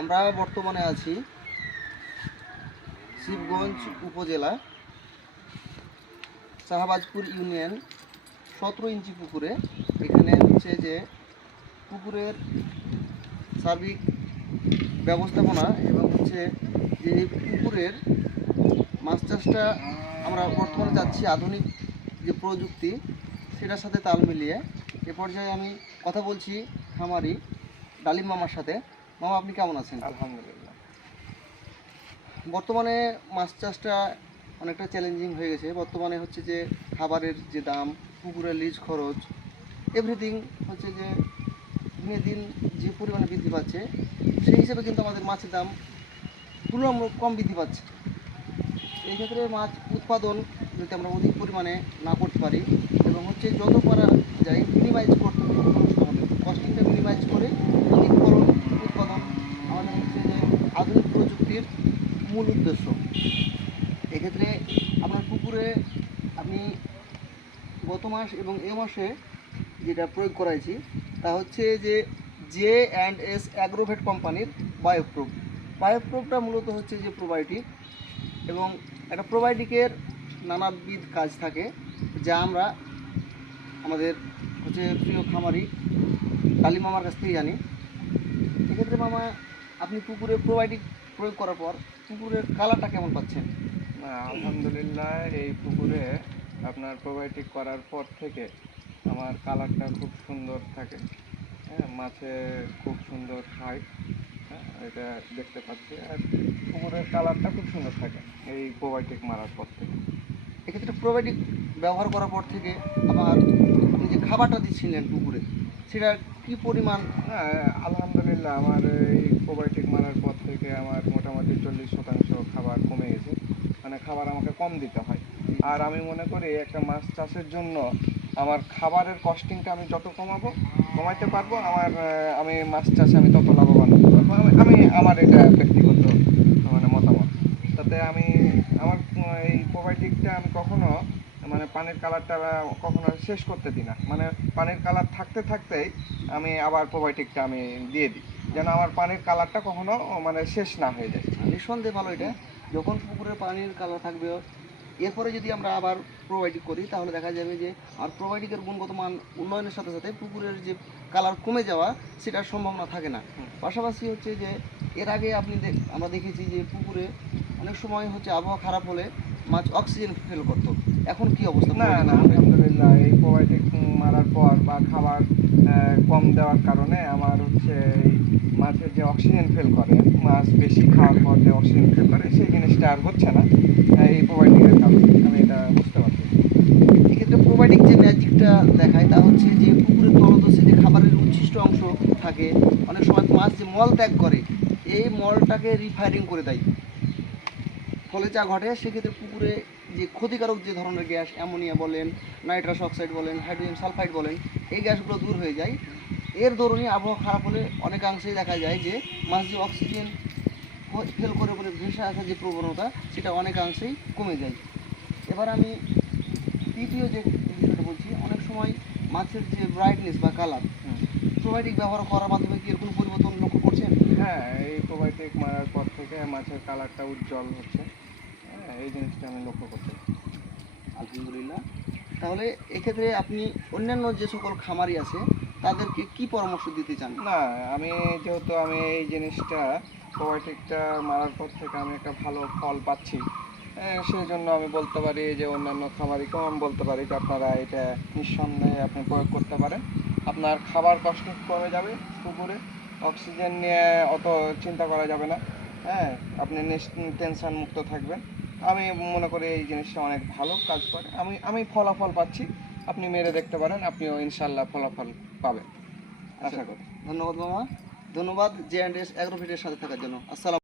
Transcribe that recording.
আমরা বর্তমানে আছি শিবগঞ্জ উপজেলা, শাহবাজপুর ইউনিয়ন, সতেরো ইঞ্চি পুকুরে। এখানে হচ্ছে যে পুকুরের সার্বিক ব্যবস্থাপনা এবং হচ্ছে যে পুকুরের মাছ চাষটা আমরা বর্তমানে যাচ্ছি আধুনিক যে প্রযুক্তি, সেটার সাথে তাল মিলিয়ে। এ পর্যায়ে আমি কথা বলছি খামারি ডালিম মামার সাথে। মামা আপনি কেমন আছেন? আলহামদুলিল্লাহ। বর্তমানে মাছ চাষটা অনেকটা চ্যালেঞ্জিং হয়ে গেছে। বর্তমানে হচ্ছে যে খাবারের যে দাম পুকুরের লিজ খরচ এভরিথিং হচ্ছে যে দিনে দিন যে পরিমাণে বৃদ্ধি পাচ্ছে সেই হিসেবে কিন্তু আমাদের মাছের দাম তুলনামূলক কম বৃদ্ধি পাচ্ছে। এই ক্ষেত্রে মাছ উৎপাদন যদি আমরা অধিক পরিমাণে না করতে পারি এবং হচ্ছে যত পারা যায় মিনিমাইজ করতে হবে কস্টিংটা মিনিমাইজ করে উৎপাদন আমাদের হচ্ছে যে আধুনিক প্রযুক্তির মূল উদ্দেশ্য। এক্ষেত্রে আপনার পুকুরে আপনি গত মাস এবং এ মাসে যেটা প্রয়োগ করাইছি, তা হচ্ছে যে জে অ্যান্ড এস অ্যাগ্রোভেট কোম্পানির বায়োপ্রুফ বায়োপ্রুফটা মূলত হচ্ছে যে প্রোবায়োটিক এবং একটা প্রোবায়োটিকের নানাবিধ কাজ থাকে, যা আমরা আমাদের হচ্ছে প্রিয় খামারি ডালিম মামার কাছ থেকে জানি। এক্ষেত্রে মামা আপনি পুকুরে প্রোবায়োটিক প্রয়োগ করার পর পুকুরের কালারটা কেমন পাচ্ছেন? না, আলহামদুলিল্লাহ এই পুকুরে আপনার প্রোবায়োটিক করার পর থেকে আমার কালারটা খুব সুন্দর থাকে। হ্যাঁ মাছে খুব সুন্দর খায় হ্যাঁ এটা দেখতে পাচ্ছি। আর পুকুরের কালারটা খুব সুন্দর থাকে এই প্রোবায়োটিক মারার পর থেকে। এক্ষেত্রে প্রোবায়োটিক ব্যবহার করার পর থেকে আমার যে খাবারটা দিচ্ছিলেন পুকুরে সেটা কি পরিমাণ হ্যাঁ আলহামদুলিল্লাহ আমার এই প্রোবায়োটিক মারার পর থেকে আমার মোটামুটি চল্লিশ শতাংশ খাবার কমে গেছে। মানে খাবার আমাকে কম দিতে হয়। আর আমি মনে করি একটা মাছ চাষের জন্য আমার খাবারের কস্টিংটা আমি যত কমাবো, কমাইতে পারব। আমার আমি মাছ চাষে আমি তত লাভবান হতে পারব। আমি আমি, আমার এটা ব্যক্তিগত মানে মতামত। তাতে আমি, আমার এই প্রোবায়োটিকটা আমি কখনো মানে পানির কালারটা কখনো শেষ করতে দিই না। মানে পানির কালার থাকতে থাকতেই আমি আবার প্রোবায়োটিকটা আমি দিয়ে দিই। যেন আমার পানির কালারটা কখনো মানে শেষ না হয়ে যায়। নিঃসন্দেহে ভালো এটা। যখন পুকুরের পানির কালার থাকবে এরপরে যদি আমরা আবার প্রোবায়োটিক করি তাহলে দেখা যাবে যে আর প্রোবায়োটিকের গুণগত মান উন্নয়নের সাথে সাথে পুকুরের যে কালার কমে যাওয়া সেটার সম্ভাবনা থাকে না। পাশাপাশি হচ্ছে যে এর আগে আপনি দেখ- আমরা দেখেছি যে পুকুরে অনেক সময় হচ্ছে আবহাওয়া খারাপ হলে মাছ অক্সিজেন ফেল করতো। এখন কি অবস্থা না না আলহামদুলিল্লাহ এই প্রোবায়োটিক মারার পর বা খাবার কম দেওয়ার কারণে আমার হচ্ছে মাছের যে অক্সিজেন ফেল করে মাছ বেশি খাওয়ার পর যে অক্সিজেন ফেল করে সেই জিনিসটা আর হচ্ছে না। আহ, এই প্রোবায়োটিকের কারণে। আমি এটা বুঝতে পারছি। এক্ষেত্রে প্রোবায়োটিক যে ম্যাজিকটা দেখায় তা হচ্ছে যে পুকুরের তলদেশে যে খাবারের উচ্ছিষ্ট অংশ থাকে অনেক সময় মাছ যে মল ত্যাগ করে এই মলটাকে রিফায়ারিং করে দেয়। ফলে যা ঘটে সেক্ষেত্রে পুকুরে যে ক্ষতিকারক যে ধরনের গ্যাস অ্যামোনিয়া বলেন নাইট্রাস অক্সাইড বলেন হাইড্রোজেন সালফাইড বলেন এই গ্যাসগুলো দূর হয়ে যায়। এর দরুনই আবহাওয়া খারাপ হলে অনেকাংশেই দেখা যায় যে মাছ যে অক্সিজেন ফেল করে করে ভেসে আসার যে প্রবণতা সেটা অনেকাংশেই কমে যায়। এবার আমি তৃতীয় যে বিষয়টা বলছি অনেক সময় মাছের যে ব্রাইটনেস বা কালার। প্রোবায়োটিক ব্যবহার করার মাধ্যমে কি এরকম পরিবর্তন লক্ষ্য করছেন? হ্যাঁ এই প্রোবায়োটিক মারার পর থেকে মাছের কালারটা উজ্জ্বল হচ্ছে। হ্যাঁ এই জিনিসটা আমি লক্ষ্য করছি। আলহামদুলিল্লাহ। তাহলে এক্ষেত্রে আপনি অন্যান্য যে সকল খামারি আছে তাদেরকে কি পরামর্শ দিতে চান? না, আমি যেহেতু আমি এই জিনিসটা প্রোবায়োটিকটা মারার পর থেকে আমি একটা ভালো ফল পাচ্ছি। সেই জন্য আমি বলতে পারি যে, অন্যান্য খামারিকেও আমি বলতে পারি যে, আপনারা এটা নিঃসন্দেহে আপনি প্রয়োগ করতে পারেন। আপনার খাবার কষ্ট কমে যাবে পুকুরে, অক্সিজেন নিয়ে অত চিন্তা করা যাবে না। হ্যাঁ আপনি টেনশন মুক্ত থাকবেন। আমি মনে করি এই জিনিসটা অনেক ভালো কাজ করে। আমি আমি ফলাফল পাচ্ছি। আপনি মেরে দেখতে পারেন আপনিও ইনশাল্লাহ ফলাফল পাবেন। আশা করি। ধন্যবাদ মামা। ধন্যবাদ জে অ্যান্ড এস অ্যাগ্রোফিটের সাথে থাকার জন্য। আসসালাম